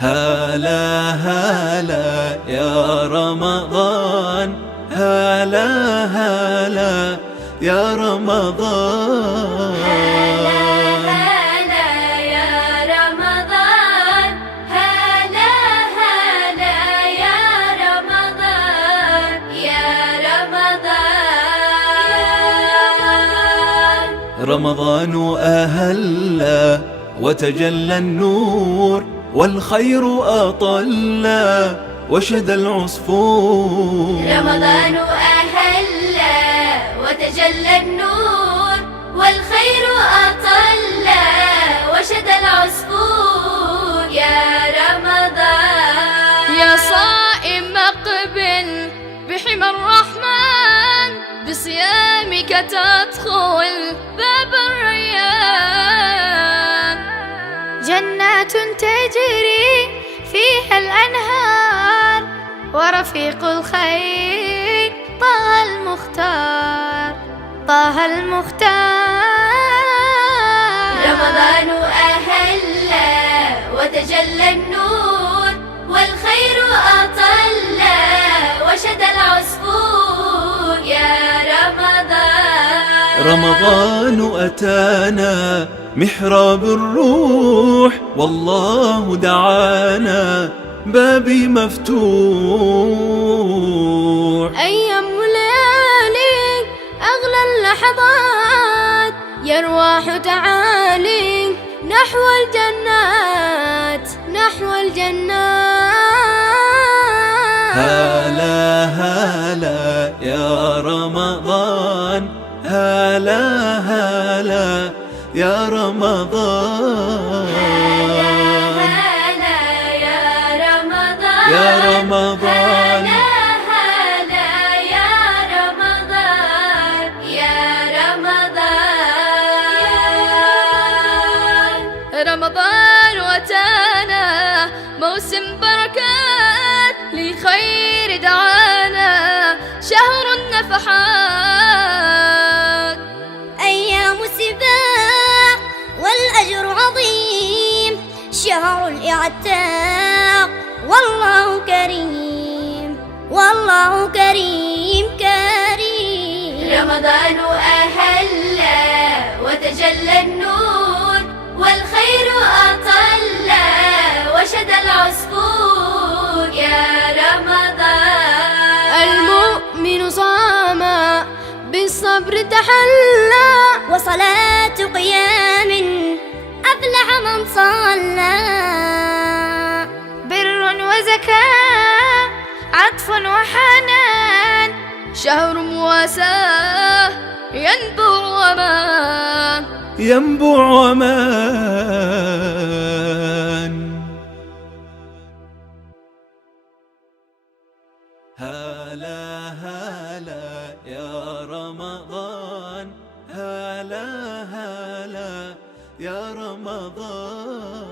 هلا هلا يا رمضان، هلا هلا يا رمضان، هلا يا رمضان، هلا هلا يا رمضان، يا رمضان. رمضان أهلا وتجلى النور، والخير أطلّا وشد العصفور. رمضان أهلا وتجلى النور، والخير أطلّا وشد العصفور. يا رمضان يا صائم أقبل بحمى الرحمن، بصيامك تدخل باب الريان. جنات تجري فيها الأنهار، ورفيق الخير طه المختار، طه المختار. رمضان أهلا وتجلى النور، والخير أطلّا وشد العصفور. يا رمضان رمضان أتانا محراب الروح، والله دعانا بابي مفتوح. أيام وليالي أغلى اللحظات، يا أرواح تعالي نحو الجنات، نحو الجنات. هلا هلا يا رمضان، هلا هلا يا رمضان، هلا يا رمضان، يا رمضان، هلا يا رمضان، يا رمضان. رمضان وتانا موسم بركات، لخير دعانا شهر النفحات. أيام سباق والأجر عظيم، شهر الإعتاق والله كريم، والله كريم كريم. رمضان أهلا وتجلى النور، والخير أطلّا وشد العصفور. يا رمضان المؤمن صام بالصبر تحلى، وصلاة قيام أفلح من صلى. بر وزكاة عطف وحنان، شهر مواساة ينبع وما، ينبع ومان. هلا هلا يا رمضان، هلا هلا يا رمضان.